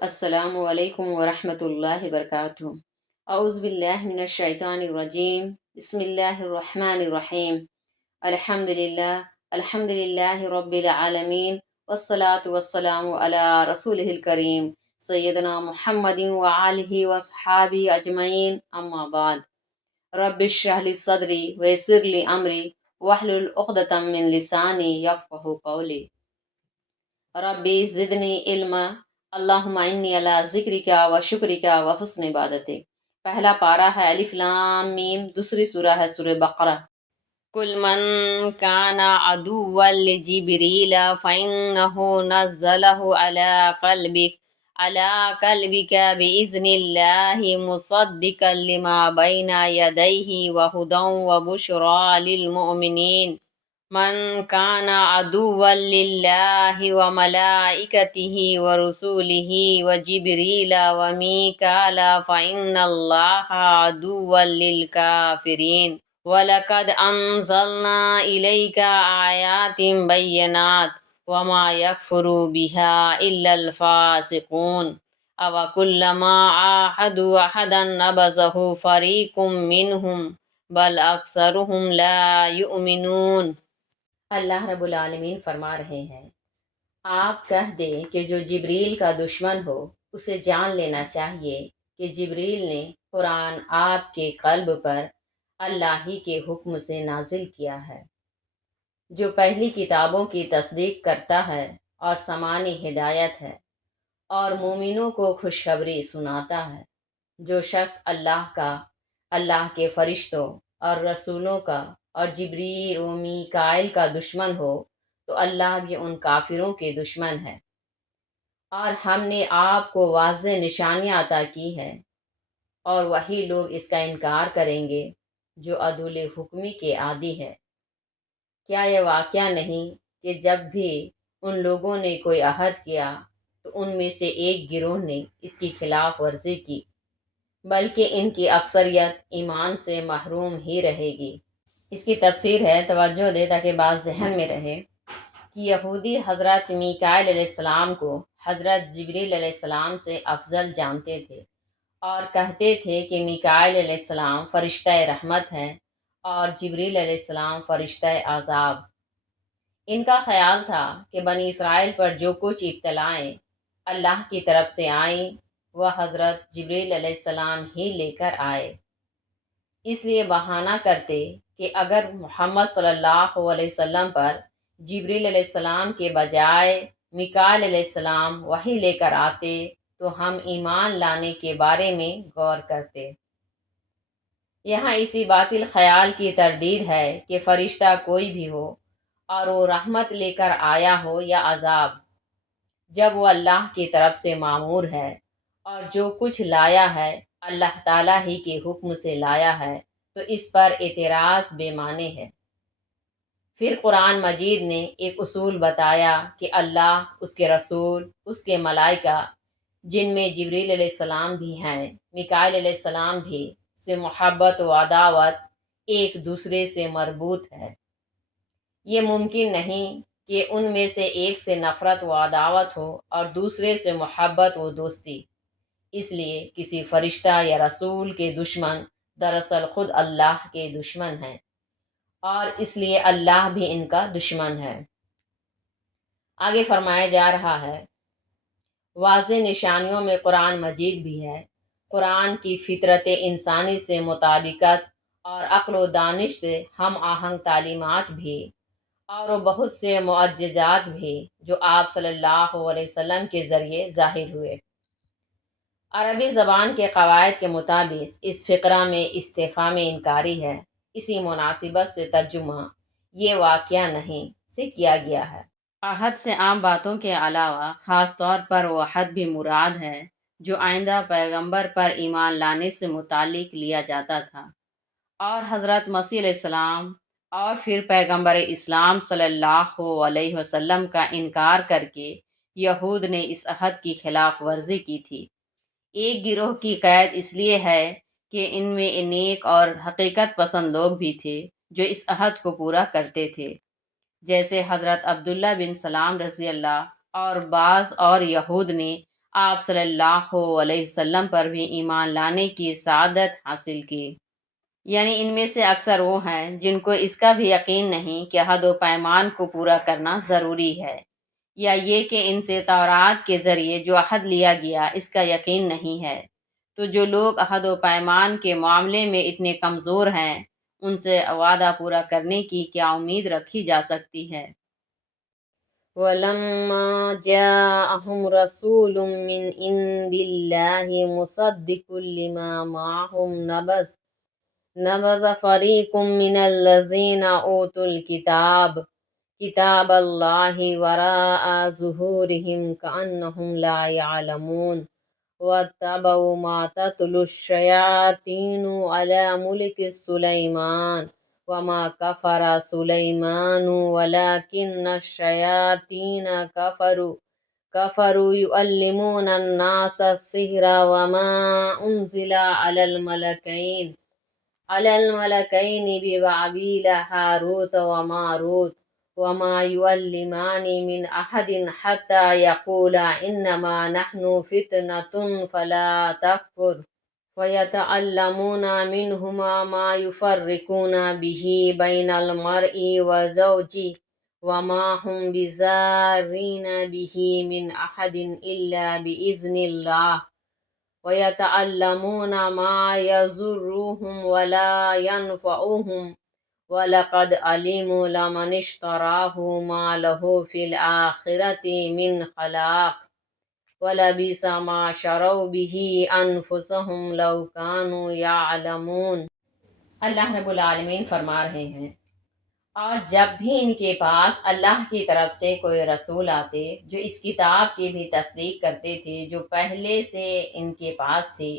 السلام علیکم ورحمۃ اللہ وبرکاتہ۔ اعوذ باللہ من الشیطان الرجیم، بسم اللہ الرحمن الرحیم۔ الحمد للہ رب العالمین، والصلاة والسلام علی رسولہ الکریم سیدنا محمد وآلہ وصحابہ اجمعین، اما بعد۔ رب اشرح لی صدری ویسر لی امری واحلل عقدۃ من لسانی یفقہوا قولی۔ ربی زدنی علما، اللہم انی علی ذکرک و شکرک و حسن عبادتک۔ پہلا پارہ ہے الف لام میم، دوسری سورہ ہے سورہ بقرہ۔ کل من کان عدوا لجبریل فإنہ نزلہ علی قلبک بإذن اللہ مصدقا لما بین یدیہ وہدی وبشری للمؤمنین۔ من کان عدوا للہ وملائکتہ ورسولہ وجبریل ومیکال فإن اللہ عدو للکافرین۔ وَلَقَدْ أَنزَلْنَا إِلَيْكَ آيَاتٍ بَيِّنَاتٍ وَمَا يَكْفُرُ بِهَا إِلَّا الْفَاسِقُونَ۔ أَوَكُلَّمَا عَاهَدُوا عَهْدًا نَبَذَهُ فَرِيقٌ مِّنْهُمْ بَلْ أَكْثَرُهُمْ لَا يُؤْمِنُونَ۔ اللہ رب العالمین فرما رہے ہیں، آپ کہہ دیں کہ جو جبریل کا دشمن ہو اسے جان لینا چاہیے کہ جبریل نے قرآن آپ کے قلب پر اللہ ہی کے حکم سے نازل کیا ہے، جو پہلی کتابوں کی تصدیق کرتا ہے اور سامان ہدایت ہے، اور مومنوں کو خوشخبری سناتا ہے۔ جو شخص اللہ کا، اللہ کے فرشتوں اور رسولوں کا اور جبریل و میکائیل کا دشمن ہو تو اللہ بھی ان کافروں کے دشمن ہے۔ اور ہم نے آپ کو واضح نشانیاں عطا کی ہیں، اور وہی لوگ اس کا انکار کریں گے جو عدول حکمی کے عادی ہے۔ کیا یہ واقعہ نہیں کہ جب بھی ان لوگوں نے کوئی عہد کیا تو ان میں سے ایک گروہ نے اس کی خلاف ورزی کی، بلکہ ان کی اکثریت ایمان سے محروم ہی رہے گی۔ اس کی تفسیر ہے، توجہ دے تاکہ بات ذہن میں رہے، کہ یہودی حضرت میکائیل علیہ السلام کو حضرت جبریل علیہ السلام سے افضل جانتے تھے، اور کہتے تھے کہ میکائیل علیہ السلام فرشتہ رحمت ہیں اور جبریل علیہ السلام فرشتہ عذاب۔ ان کا خیال تھا کہ بنی اسرائیل پر جو کچھ ابتلائیں اللہ کی طرف سے آئیں وہ حضرت جبریل علیہ السلام ہی لے کر آئے۔ اس لیے بہانہ کرتے کہ اگر محمد صلی اللہ علیہ وسلم پر جبریل علیہ السلام کے بجائے میکائیل علیہ السلام وحی لے کر آتے تو ہم ایمان لانے کے بارے میں غور کرتے۔ یہاں اسی باطل خیال کی تردید ہے کہ فرشتہ کوئی بھی ہو اور وہ رحمت لے کر آیا ہو یا عذاب، جب وہ اللہ کی طرف سے مامور ہے اور جو کچھ لایا ہے اللہ تعالیٰ ہی کے حکم سے لایا ہے، تو اس پر اعتراض بے معنی ہے۔ پھر قرآن مجید نے ایک اصول بتایا کہ اللہ، اس کے رسول، اس کے ملائکہ، جن میں جبریل علیہ السلام بھی ہیں، میکائیل علیہ السلام بھی، سے محبت و عداوت ایک دوسرے سے مربوط ہے۔ یہ ممکن نہیں کہ ان میں سے ایک سے نفرت و عداوت ہو اور دوسرے سے محبت و دوستی۔ اس لیے کسی فرشتہ یا رسول کے دشمن دراصل خود اللہ کے دشمن ہیں، اور اس لیے اللہ بھی ان کا دشمن ہے۔ آگے فرمایا جا رہا ہے، واضح نشانیوں میں قرآن مجید بھی ہے۔ قرآن کی فطرت انسانی سے مطابقت اور عقل و دانش سے ہم آہنگ تعلیمات بھی، اور بہت سے معجزات بھی جو آپ صلی اللہ علیہ وسلم کے ذریعے ظاہر ہوئے۔ عربی زبان کے قواعد کے مطابق اس فقرہ میں استفہام انکاری ہے، اسی مناسبت سے ترجمہ یہ واقعہ نہیں سے کیا گیا ہے۔ عہد سے عام باتوں کے علاوہ خاص طور پر وہ عہد بھی مراد ہے جو آئندہ پیغمبر پر ایمان لانے سے متعلق لیا جاتا تھا، اور حضرت مسیح علیہ السلام اور پھر پیغمبر اسلام صلی اللہ علیہ وسلم کا انکار کر کے یہود نے اس عہد کی خلاف ورزی کی تھی۔ ایک گروہ کی قید اس لیے ہے کہ ان میں نیک اور حقیقت پسند لوگ بھی تھے جو اس عہد کو پورا کرتے تھے، جیسے حضرت عبداللہ بن سلام رضی اللہ اور بعض اور یہود نے آپ صلی اللہ علیہ وسلم پر بھی ایمان لانے کی سعادت حاصل کی۔ یعنی ان میں سے اکثر وہ ہیں جن کو اس کا بھی یقین نہیں کہ عہد و پیمان کو پورا کرنا ضروری ہے، یا یہ کہ ان سے تورات کے ذریعے جو عہد لیا گیا اس کا یقین نہیں ہے۔ تو جو لوگ عہد و پیمان کے معاملے میں اتنے کمزور ہیں، ان سے وعدہ پورا کرنے کی کیا امید رکھی جا سکتی ہے؟ وَلَمَّا جَاءَهُمْ رَسُولٌ مِّنْ عِندِ اللَّهِ مُصَدِّقٌ لِّمَا مَعَهُمْ نبذ فریق من الذین اوتوا الکتاب کتاب اللہ وراء ظہورہم کأنہم لا یعلمون واتبعوا ما تتلو الشیاطین علی ملک سلیمان وما کفر سلیمان ولکن الشیاطین کفروا یعلمون الناس السحر وما انزل على الملكين ببابل هاروت وماروت وما يعلمان من أحد حتى يقولا إنما نحن فتنة فلا تكفر ويتعلمون منهما ما يفرقون به بين المرء وزوجه وما هم بضارين به من أحد إلا بإذن الله وَيَتَعَلَّمُونَ مَا يَضُرُّهُمْ وَلَا يَنفَعُهُمْ وَلَقَدْ عَلِمُوا لَمَنِ اشْتَرَاهُ مَا لَهُ فِي الْآخِرَةِ مِنْ خَلَاقٍ وَلَبِئْسَ مَا شَرَوْا بِهِ أَنفُسَهُمْ لَوْ كَانُوا يَعْلَمُونَ۔ اللہ رب العالمین فرما رہے ہیں، اور جب بھی ان کے پاس اللہ کی طرف سے کوئی رسول آتے جو اس کتاب کی بھی تصدیق کرتے تھے جو پہلے سے ان کے پاس تھے،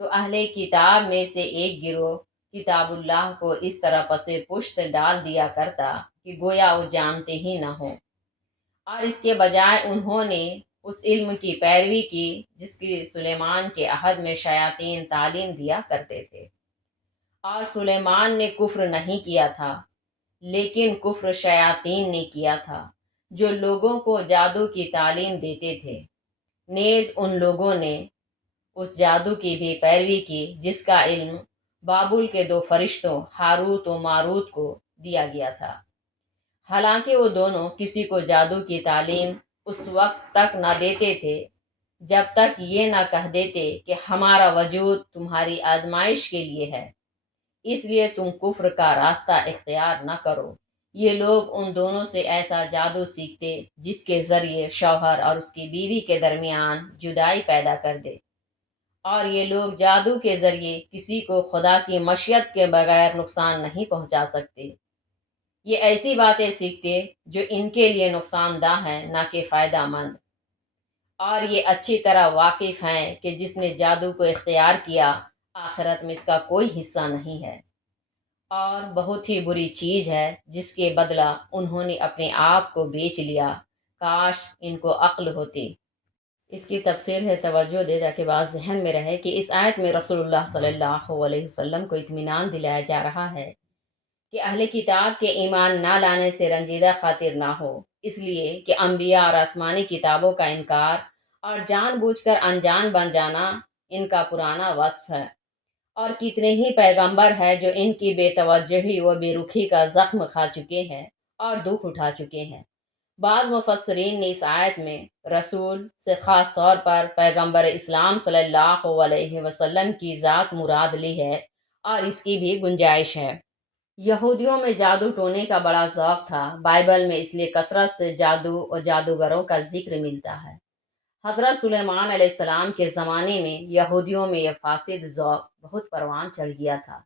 تو اہل کتاب میں سے ایک گروہ کتاب اللہ کو اس طرح پس پشت ڈال دیا کرتا کہ گویا وہ جانتے ہی نہ ہو، اور اس کے بجائے انہوں نے اس علم کی پیروی کی جس کی سلیمان کے عہد میں شیاطین تعلیم دیا کرتے تھے۔ اور سلیمان نے کفر نہیں کیا تھا، لیکن کفر شیاطین نے کیا تھا جو لوگوں کو جادو کی تعلیم دیتے تھے۔ نیز ان لوگوں نے اس جادو کی بھی پیروی کی جس کا علم بابل کے دو فرشتوں ہاروت و ماروت کو دیا گیا تھا، حالانکہ وہ دونوں کسی کو جادو کی تعلیم اس وقت تک نہ دیتے تھے جب تک یہ نہ کہہ دیتے کہ ہمارا وجود تمہاری آزمائش کے لیے ہے، اس لیے تم کفر کا راستہ اختیار نہ کرو۔ یہ لوگ ان دونوں سے ایسا جادو سیکھتے جس کے ذریعے شوہر اور اس کی بیوی کے درمیان جدائی پیدا کر دے، اور یہ لوگ جادو کے ذریعے کسی کو خدا کی مشیت کے بغیر نقصان نہیں پہنچا سکتے۔ یہ ایسی باتیں سیکھتے جو ان کے لیے نقصان دہ ہیں نہ کہ فائدہ مند، اور یہ اچھی طرح واقف ہیں کہ جس نے جادو کو اختیار کیا آخرت میں اس کا کوئی حصہ نہیں ہے، اور بہت ہی بری چیز ہے جس کے بدلہ انہوں نے اپنے آپ کو بیچ لیا، کاش ان کو عقل ہوتی۔ اس کی تفسیر ہے، توجہ دے تاکہ بات ذہن میں رہے کہ اس آیت میں رسول اللہ صلی اللہ علیہ وسلم کو اطمینان دلایا جا رہا ہے کہ اہل کتاب کے ایمان نہ لانے سے رنجیدہ خاطر نہ ہو، اس لیے کہ انبیاء اور آسمانی کتابوں کا انکار اور جان بوجھ کر انجان بن جانا ان کا پرانا وصف ہے، اور کتنے ہی پیغمبر ہیں جو ان کی بے توجہی و بے رخی کا زخم کھا چکے ہیں اور دکھ اٹھا چکے ہیں۔ بعض مفسرین نے اس آیت میں رسول سے خاص طور پر پیغمبر اسلام صلی اللہ علیہ وسلم کی ذات مراد لی ہے، اور اس کی بھی گنجائش ہے۔ یہودیوں میں جادو ٹونے کا بڑا ذوق تھا، بائبل میں اس لیے کثرت سے جادو اور جادوگروں کا ذکر ملتا ہے۔ حضرت سلیمان علیہ السلام کے زمانے میں یہودیوں میں یہ فاسد ذوق بہت پروان چڑھ گیا تھا،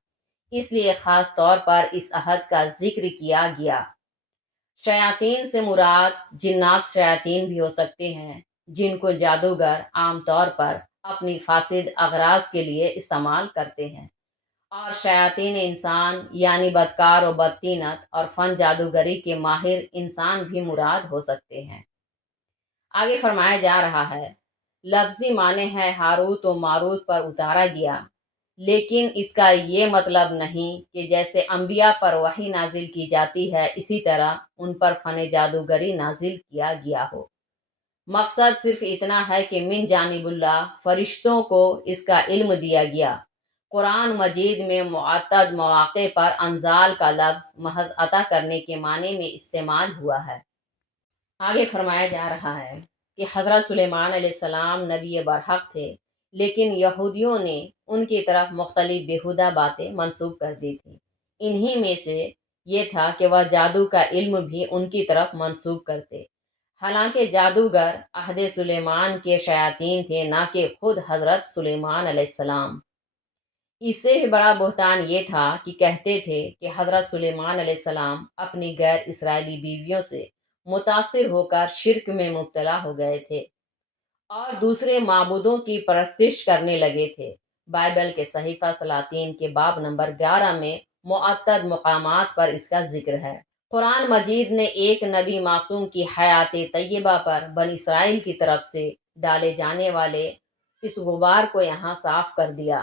اس لیے خاص طور پر اس عہد کا ذکر کیا گیا۔ شیاطین سے مراد جنات شیاطین بھی ہو سکتے ہیں جن کو جادوگر عام طور پر اپنی فاسد اغراض کے لیے استعمال کرتے ہیں، اور شیاطین انسان یعنی بدکار و بدطینت اور فن جادوگری کے ماہر انسان بھی مراد ہو سکتے ہیں۔ آگے فرمایا جا رہا ہے، لفظی معنی ہے ہاروت و ماروت پر اتارا گیا، لیکن اس کا یہ مطلب نہیں کہ جیسے انبیاء پر وحی نازل کی جاتی ہے اسی طرح ان پر فن جادوگری نازل کیا گیا ہو۔ مقصد صرف اتنا ہے کہ من جانب اللہ فرشتوں کو اس کا علم دیا گیا۔ قرآن مجید میں معتد مواقع پر انزال کا لفظ محض عطا کرنے کے معنی میں استعمال ہوا ہے۔ آگے فرمایا جا رہا ہے کہ حضرت سلیمان علیہ السلام نبی برحق تھے، لیکن یہودیوں نے ان کی طرف مختلف بیہودہ باتیں منسوب کر دی تھیں۔ انہی میں سے یہ تھا کہ وہ جادو کا علم بھی ان کی طرف منسوب کرتے، حالانکہ جادوگر عہد سلیمان کے شیاطین تھے، نہ کہ خود حضرت سلیمان علیہ السلام۔ اس سے بھی بڑا بہتان یہ تھا کہ کہتے تھے کہ حضرت سلیمان علیہ السلام اپنی غیر اسرائیلی بیویوں سے متاثر ہو کر شرک میں مبتلا ہو گئے تھے اور دوسرے معبودوں کی پرستش کرنے لگے تھے۔ بائبل کے صحیفہ سلاطین کے باب نمبر 11 میں معتد مقامات پر اس کا ذکر ہے۔ قرآن مجید نے ایک نبی معصوم کی حیات طیبہ پر بنی اسرائیل کی طرف سے ڈالے جانے والے اس غبار کو یہاں صاف کر دیا۔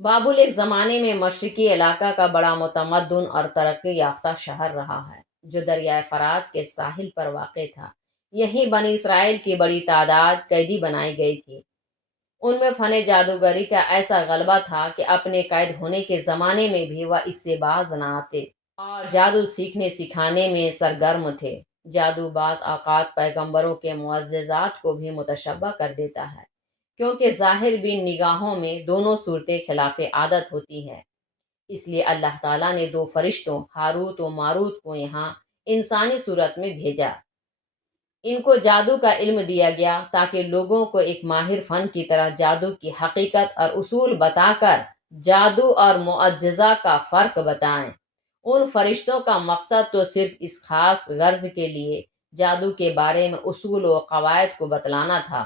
بابل ایک زمانے میں مشرقی علاقہ کا بڑا متمدن اور ترقی یافتہ شہر رہا ہے، جو دریائے فرات کے ساحل پر واقع تھا۔ یہیں بنی اسرائیل کی بڑی تعداد قیدی بنائی گئی تھی۔ ان میں فن جادوگری کا ایسا غلبہ تھا کہ اپنے قید ہونے کے زمانے میں بھی وہ اس سے باز نہ آتے اور جادو سیکھنے سکھانے میں سرگرم تھے۔ جادو بعض اوقات پیغمبروں کے معجزات کو بھی متشبہ کر دیتا ہے، کیونکہ ظاہر بین نگاہوں میں دونوں صورتیں خلاف عادت ہوتی ہیں۔ اس لیے اللہ تعالیٰ نے دو فرشتوں ہاروت و ماروت کو یہاں انسانی صورت میں بھیجا۔ ان کو جادو کا علم دیا گیا تاکہ لوگوں کو ایک ماہر فن کی طرح جادو کی حقیقت اور اصول بتا کر جادو اور معجزہ کا فرق بتائیں۔ ان فرشتوں کا مقصد تو صرف اس خاص غرض کے لیے جادو کے بارے میں اصول و قواعد کو بتلانا تھا،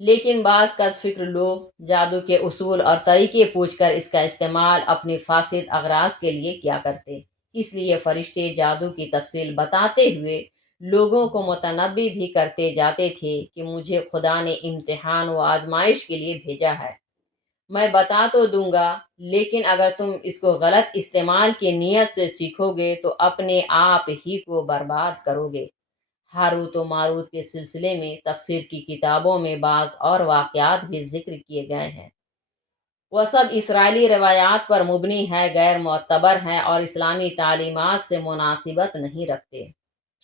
لیکن بعض کس فکر لوگ جادو کے اصول اور طریقے پوچھ کر اس کا استعمال اپنی فاسد اغراض کے لیے کیا کرتے۔ اس لیے فرشتے جادو کی تفصیل بتاتے ہوئے لوگوں کو متنبی بھی کرتے جاتے تھے کہ مجھے خدا نے امتحان و آزمائش کے لیے بھیجا ہے۔ میں بتا تو دوں گا، لیکن اگر تم اس کو غلط استعمال کی نیت سے سیکھو گے تو اپنے آپ ہی کو برباد کرو گے۔ ہاروت و ماروت کے سلسلے میں تفسیر کی کتابوں میں بعض اور واقعات بھی ذکر کیے گئے ہیں۔ وہ سب اسرائیلی روایات پر مبنی ہے، غیر معتبر ہیں اور اسلامی تعلیمات سے مناسبت نہیں رکھتے۔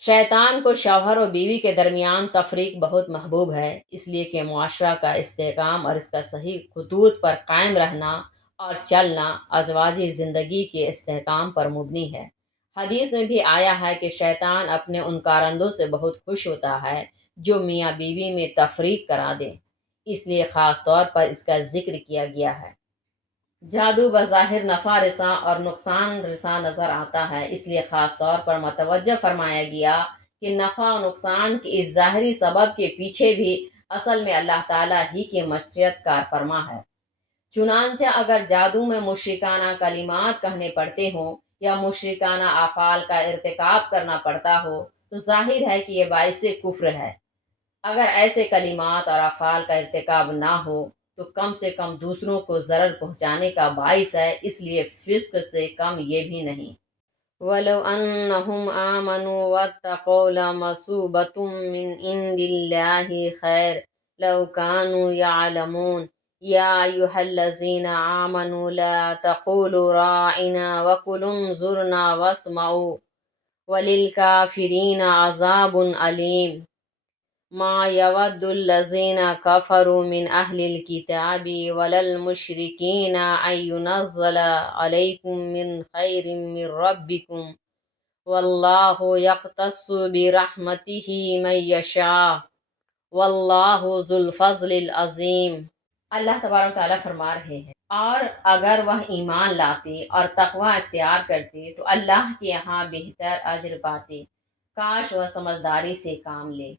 شیطان کو شوہر و بیوی کے درمیان تفریق بہت محبوب ہے، اس لیے کہ معاشرہ کا استحکام اور اس کا صحیح خطوط پر قائم رہنا اور چلنا ازواجی زندگی کے استحکام پر مبنی ہے۔ حدیث میں بھی آیا ہے کہ شیطان اپنے ان کارندوں سے بہت خوش ہوتا ہے جو میاں بیوی میں تفریق کرا دیں، اس لیے خاص طور پر اس کا ذکر کیا گیا ہے۔ جادو بظاہر نفع رساں اور نقصان رساں نظر آتا ہے، اس لیے خاص طور پر متوجہ فرمایا گیا کہ نفع و نقصان کے اس ظاہری سبب کے پیچھے بھی اصل میں اللہ تعالیٰ ہی کی مشیت کار فرما ہے۔ چنانچہ اگر جادو میں مشرکانہ کلمات کہنے پڑتے ہوں یا مشرکانہ افعال کا ارتکاب کرنا پڑتا ہو تو ظاہر ہے کہ یہ باعث کفر ہے۔ اگر ایسے کلمات اور افعال کا ارتکاب نہ ہو تو کم سے کم دوسروں کو ضرر پہنچانے کا باعث ہے، اس لیے فسق سے کم یہ بھی نہیں۔ وَلَوْ أَنَّهُمْ آمَنُوا وَاتَّقَوْا لَمَثُوبَةٌ مِّنْ عِندِ اللَّهِ خَيْرٌ لَوْ كَانُوا يَعْلَمُونَ يَا أَيُّهَا الَّذِينَ آمَنُوا لَا تَقُولُوا رَاعِنَا وَقُولُوا انظُرْنَا وَاسْمَعُوا وَلِلْكَافِرِينَ عَذَابٌ أَلِيمٌ ما يود الذين كفروا من أهل الكتاب ولا المشركين أن ينزل عليكم من خير من ربكم والله يختص برحمته من يشاء والله ذو الفضل العظيم۔ اللہ تبارک و تعالیٰ فرما رہے ہیں، اور اگر وہ ایمان لاتے اور تقوی اختیار کرتے تو اللہ کے یہاں بہتر اجر پاتے۔ کاش وہ سمجھداری سے کام لے۔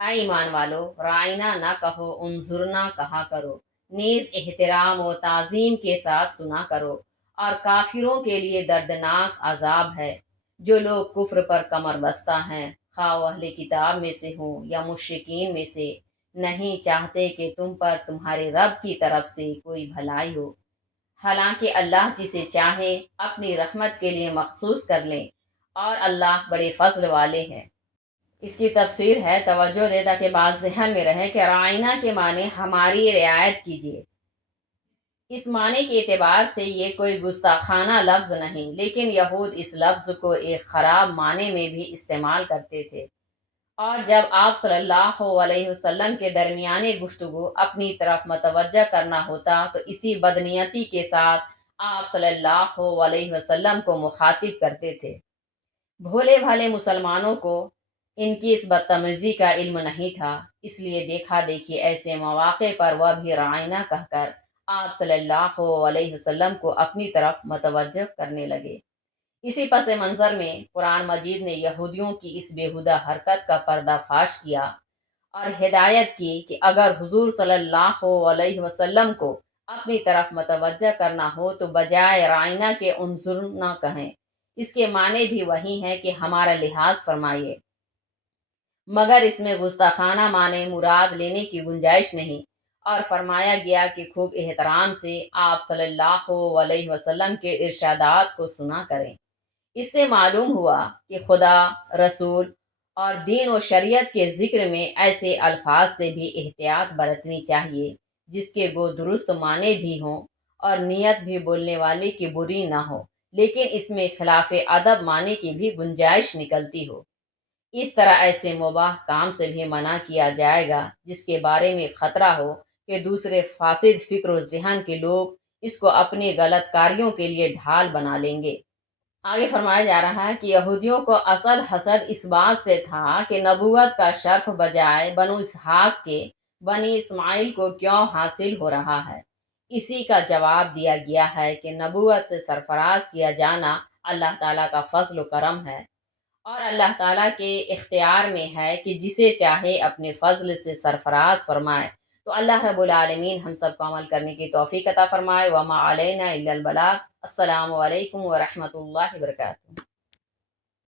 اے ایمان والو، رائنا نہ کہو، انظرنا کہا کرو، نیز احترام و تعظیم کے ساتھ سنا کرو، اور کافروں کے لیے دردناک عذاب ہے۔ جو لوگ کفر پر کمر بستہ ہیں، خواہ وہ اہل کتاب میں سے ہوں یا مشرکین میں سے، نہیں چاہتے کہ تم پر تمہارے رب کی طرف سے کوئی بھلائی ہو، حالانکہ اللہ جسے چاہے اپنی رحمت کے لیے مخصوص کر لیں، اور اللہ بڑے فضل والے ہیں۔ اس کی تفسیر ہے، توجہ دے تاکہ بات ذہن میں رہے کہ رعینہ کے معنی ہماری رعایت کیجیے۔ اس معنی کے اعتبار سے یہ کوئی گستاخانہ لفظ نہیں، لیکن یہود اس لفظ کو ایک خراب معنی میں بھی استعمال کرتے تھے، اور جب آپ صلی اللہ علیہ وسلم کے درمیان گفتگو اپنی طرف متوجہ کرنا ہوتا تو اسی بدنیتی کے ساتھ آپ صلی اللہ علیہ وسلم کو مخاطب کرتے تھے۔ بھولے بھالے مسلمانوں کو ان کی اس بدتمیزی کا علم نہیں تھا، اس لیے دیکھا دیکھی ایسے مواقع پر وہ بھی رعینہ کہہ کر آپ صلی اللہ علیہ وسلم کو اپنی طرف متوجہ کرنے لگے۔ اسی پس منظر میں قرآن مجید نے یہودیوں کی اس بیہودہ حرکت کا پردہ فاش کیا اور ہدایت کی کہ اگر حضور صلی اللہ علیہ وسلم کو اپنی طرف متوجہ کرنا ہو تو بجائے رعینہ کے انظر نہ کہیں، اس کے معنی بھی وہی ہیں کہ ہمارا لحاظ فرمائیے، مگر اس میں گستاخانہ معنی مراد لینے کی گنجائش نہیں، اور فرمایا گیا کہ خوب احترام سے آپ صلی اللہ علیہ وسلم کے ارشادات کو سنا کریں۔ اس سے معلوم ہوا کہ خدا، رسول اور دین و شریعت کے ذکر میں ایسے الفاظ سے بھی احتیاط برتنی چاہیے جس کے گو درست معنی بھی ہوں اور نیت بھی بولنے والے کی بری نہ ہو، لیکن اس میں خلاف ادب معنی کی بھی گنجائش نکلتی ہو۔ اس طرح ایسے مباح کام سے بھی منع کیا جائے گا جس کے بارے میں خطرہ ہو کہ دوسرے فاسد فکر و ذہن کے لوگ اس کو اپنی غلط کاریوں کے لیے ڈھال بنا لیں گے۔ آگے فرمایا جا رہا ہے کہ یہودیوں کو اصل حسد اس بات سے تھا کہ نبوت کا شرف بجائے بنو اسحاق کے بنی اسماعیل کو کیوں حاصل ہو رہا ہے۔ اسی کا جواب دیا گیا ہے کہ نبوت سے سرفراز کیا جانا اللہ تعالیٰ کا فضل و کرم ہے، اور اللہ تعالیٰ کے اختیار میں ہے کہ جسے چاہے اپنے فضل سے سرفراز فرمائے۔ تو اللہ رب العالمین ہم سب کو عمل کرنے کی توفیق عطا فرمائے۔ وما علینا الا البلاغ۔ السلام علیکم ورحمۃ اللہ وبرکاتہ۔